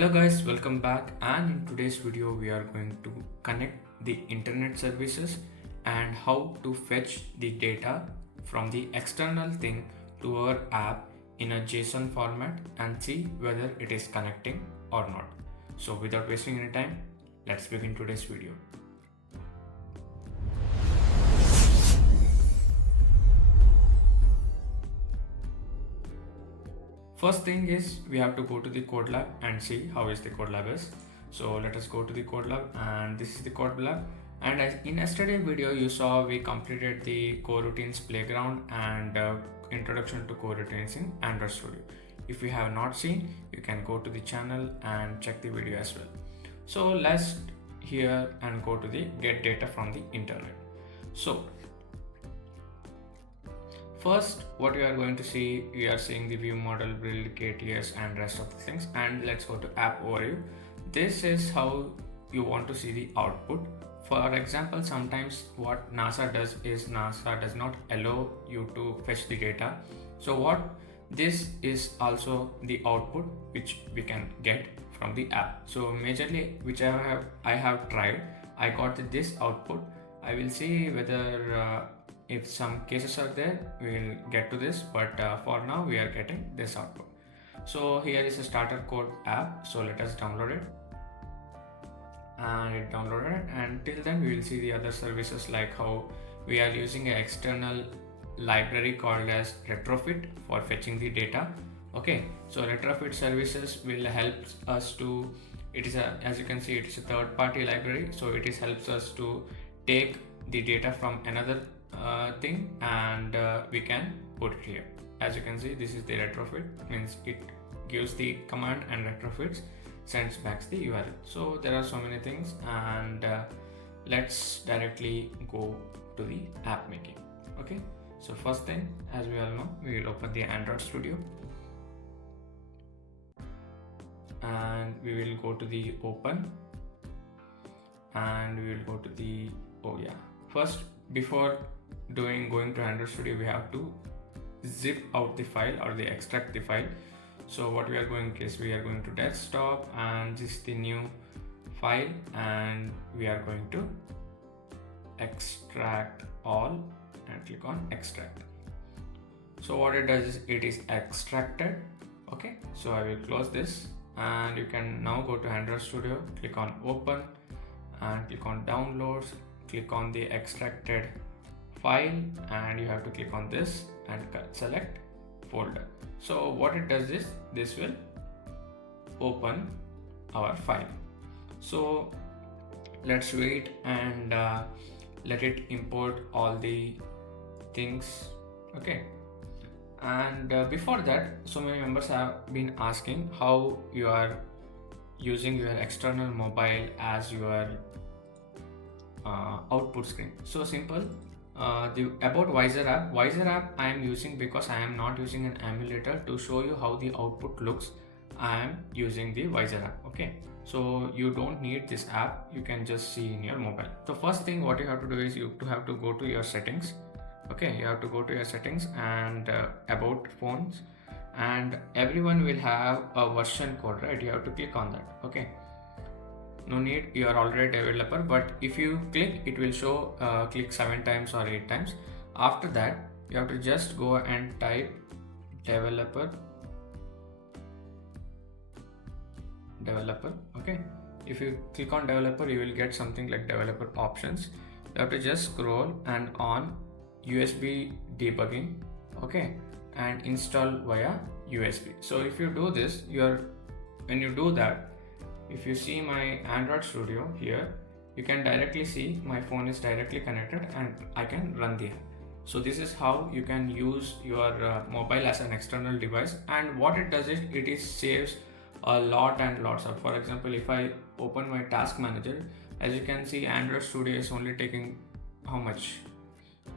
Hello guys, welcome back, and in today's video we are going to connect the internet services and how to fetch the data from the external thing to our app in a JSON format and see whether it is connecting or not. So without wasting any time, let's begin today's video. First thing is we have to go to the codelab and see how is the codelab is. So let us go to the codelab, and this is the codelab. And in yesterday's video you saw we completed the coroutines playground and introduction to coroutines in Android Studio. If you have not seen, you can go to the channel and check the video as well. So let's here and go to the get data from the internet. So first, what you are going to see, you are seeing the ViewModel, build, KTS and rest of the things. And let's go to app overview. This is how you want to see the output. For example, sometimes what NASA does is NASA does not allow you to fetch the data. So what this is also the output which we can get from the app. So majorly which I have tried, I got this output. I will see whether if some cases are there, we will get to this, but for now we are getting this output. So here is a starter code app, so let us download it. And it downloaded it, and till then we will see the other services, like how we are using an external library called as Retrofit for fetching the data. Okay, so Retrofit services will help us to, it is a, as you can see, it is a third party library, so it helps us to take the data from another thing and we can put it here. As you can see, this is the retrofit, means it gives the command and retrofits, sends back the URL. So there are so many things, and let's directly go to the app making. Okay, so first thing, as we all know, we will open the Android Studio and we will go to the open, and we will go to the first, before going to Android Studio, we have to zip out the file or the extract the file. So what we are going is, we are going to desktop, and this is the new file, and we are going to extract all and click on extract. So what it does is it is extracted. Okay, so I will close this, and you can now go to Android Studio, click on open and click on downloads, click on the extracted file, and you have to click on this and select folder. So what it does is, this will open our file. So let's wait and let it import all the things. Okay, and before that, so many members have been asking how you are using your external mobile as your output screen. So simple. About Visor app I am using because I am not using an emulator to show you how the output looks. I am using the Visor app. Okay, so you don't need this app, you can just see in your mobile. So first thing what you have to do is you have to go to your settings. Okay, you have to go to your settings and about phones, and everyone will have a version code, right? You have to click on that. Okay, no need, you are already a developer, but if you click, it will show click 7 times or 8 times. After that, you have to just go and type developer. Okay, if you click on developer, you will get something like developer options. You have to just scroll and on USB debugging. Okay, and install via USB. So if you do this, when you do that, if you see my Android Studio here, you can directly see my phone is directly connected and I can run the app. So this is how you can use your mobile as an external device. And what it does is it saves a lot and lots of, for example, if I open my task manager, as you can see, Android Studio is only taking how much,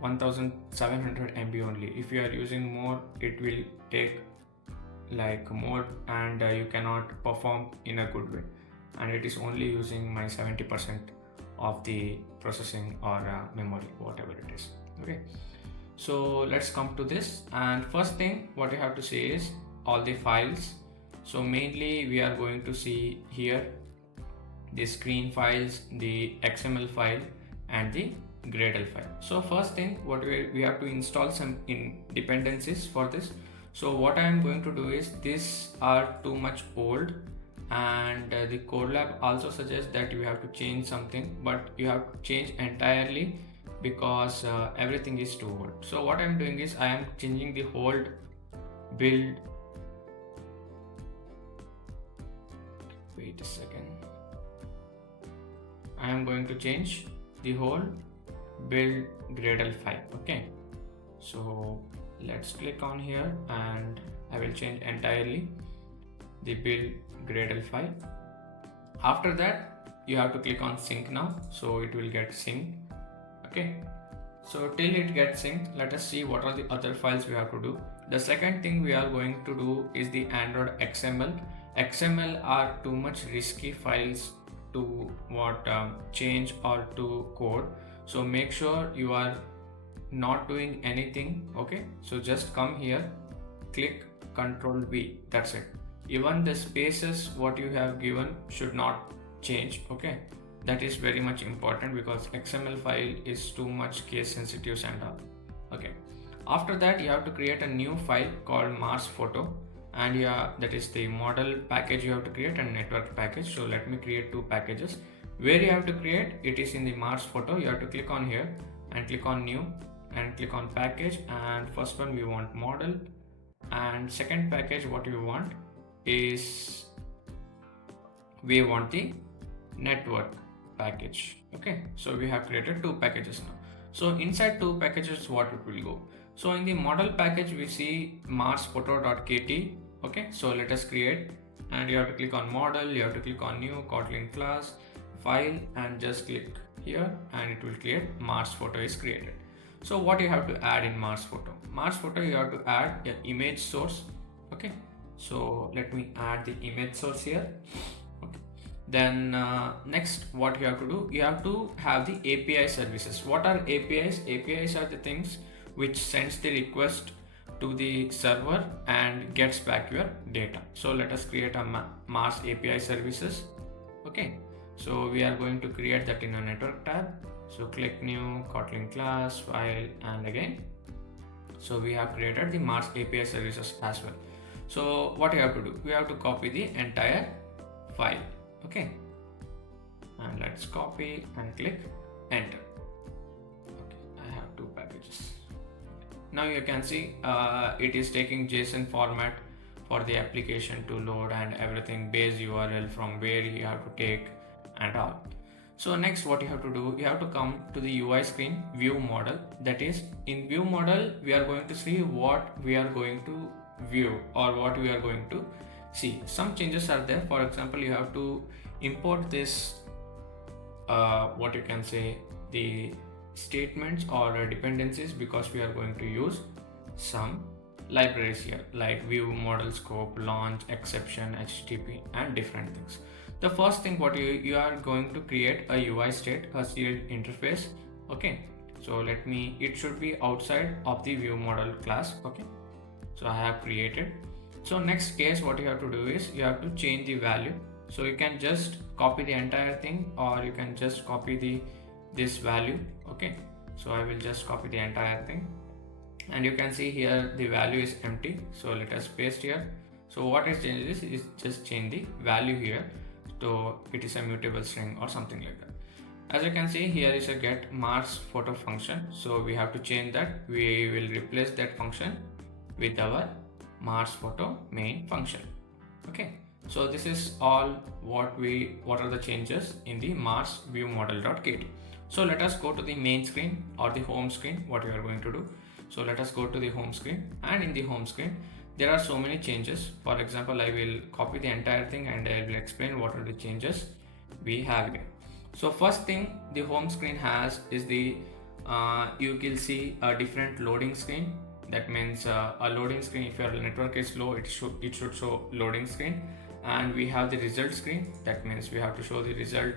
1700 MB only. If you are using more, it will take like more, and you cannot perform in a good way, and it is only using my 70% of the processing or memory, whatever it is. Okay, so let's come to this, and first thing what you have to say is all the files So mainly we are going to see here the screen files, the XML file and the Gradle file. So first thing, what we have to install some dependencies for this. So what I am going to do is, these are too much old, and the codelab also suggests that you have to change something, but you have to change entirely because everything is too old. So what I am doing is, I am changing the whole build. Wait a second. I am going to change the whole build Gradle file. Okay, so let's click on here and I will change entirely the build Gradle file. After that, you have to click on sync now, so it will get synced. Okay, so till it gets synced, let us see what are the other files we have to do. The second thing we are going to do is the Android XML. XML are too much risky files to change or to code, so make sure you are not doing anything. Okay, so just come here, click Ctrl V, that's it. Even the spaces what you have given should not change. Okay, that is very much important because XML file is too much case sensitive and all. Okay, after that you have to create a new file called Mars photo, and that is the model package you have to create and network package. So let me create two packages. Where you have to create it is in the Mars photo. You have to click on here and click on new and click on package, and first one we want model, and second package what we want is we want the network package. Okay, so we have created two packages now. So inside two packages what it will go. So in the model package we see Mars photo.kt. Okay, so let us create, and you have to click on model, you have to click on new Kotlin class file and just click here and it will create Mars photo is created. So what you have to add in Mars photo? Mars photo you have to add an image source. Okay, so let me add the image source here. Okay, then next what you have to do, you have to have the API services. What are APIs? APIs are the things which sends the request to the server and gets back your data. So let us create a Mars API services. Okay, so we are going to create that in a network tab. So click new Kotlin class file and again. So we have created the Mars API services as well. So what you have to do, we have to copy the entire file. Okay, and let's copy and click enter. Okay, I have two packages. Now you can see it is taking JSON format for the application to load and everything, base URL from where you have to take and all. So next what you have to do, you have to come to the UI screen, view model. That is, in view model we are going to see what we are going to view or what we are going to see. Some changes are there. For example, you have to import this what you can say, the statements or dependencies, because we are going to use some libraries here like ViewModel, scope, launch, exception, HTTP and different things. The first thing what you are going to create a UI state, a CL interface. Okay, so it should be outside of the ViewModel class. Okay, so I have created. So next case what you have to do is you have to change the value. So you can just copy the entire thing or you can just copy this value. Okay, so I will just copy the entire thing, and you can see here the value is empty. So let us paste here. So what is changed is just change the value here, so it is a mutable string or something like that. As you can see, here is a get Mars photo function. So we have to change that. We will replace that function with our Mars photo main function. Okay, so this is all what are the changes in the Mars ViewModel.kt. So let us go to the main screen or the home screen, what we are going to do. So let us go to the home screen, and in the home screen there are so many changes. For example, I will copy the entire thing and I will explain what are the changes we have here. So first thing the home screen has is the you will see a different loading screen. That means a loading screen, if your network is slow, it should show loading screen. And we have the result screen. That means we have to show the result,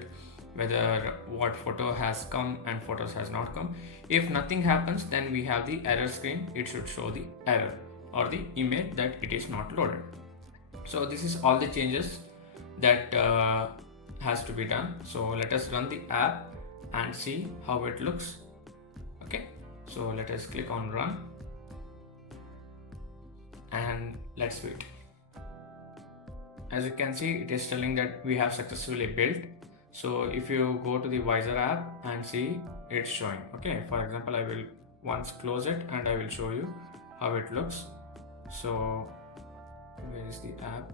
whether what photo has come and photos has not come. If nothing happens, then we have the error screen. It should show the error or the image that it is not loaded. So this is all the changes that has to be done. So let us run the app and see how it looks. Okay, so let us click on run and let's wait. As you can see, it is telling that we have successfully built. So if you go to the Visor app and see, it's showing. Okay, for example, I will once close it and I will show you how it looks. So where is the app?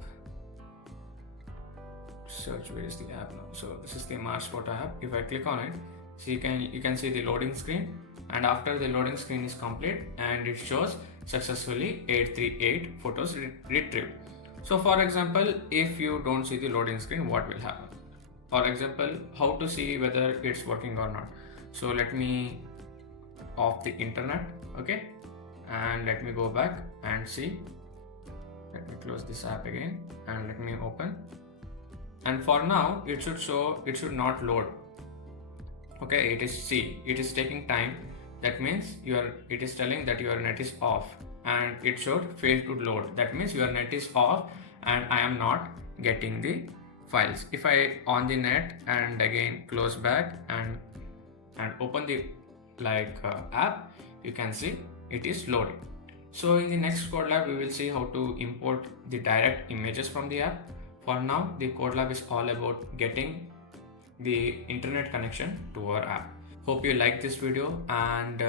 Search where is the app now. So this is the Mars photo app. If I click on it, so you can see the loading screen, and after the loading screen is complete and it shows successfully 838 photos retrieved. So for example, if you don't see the loading screen, what will happen? For example, how to see whether it's working or not. So let me off the internet, okay, and let me go back and see. Let me close this app again and let me open. And for now, it should show, it should not load. Okay, it is taking time. That means it is telling that your net is off and it should fail to load. That means your net is off and I am not getting the files. If I on the net and again close back and open the app, you can see it is loading. So in the next code lab, we will see how to import the direct images from the app. For now, the code lab is all about getting the internet connection to our app. Hope you like this video and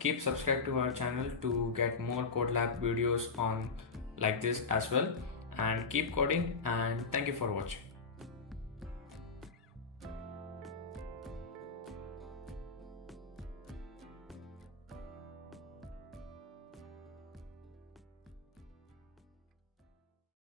keep subscribed to our channel to get more code lab videos on like this as well, and keep coding, and thank you for watching.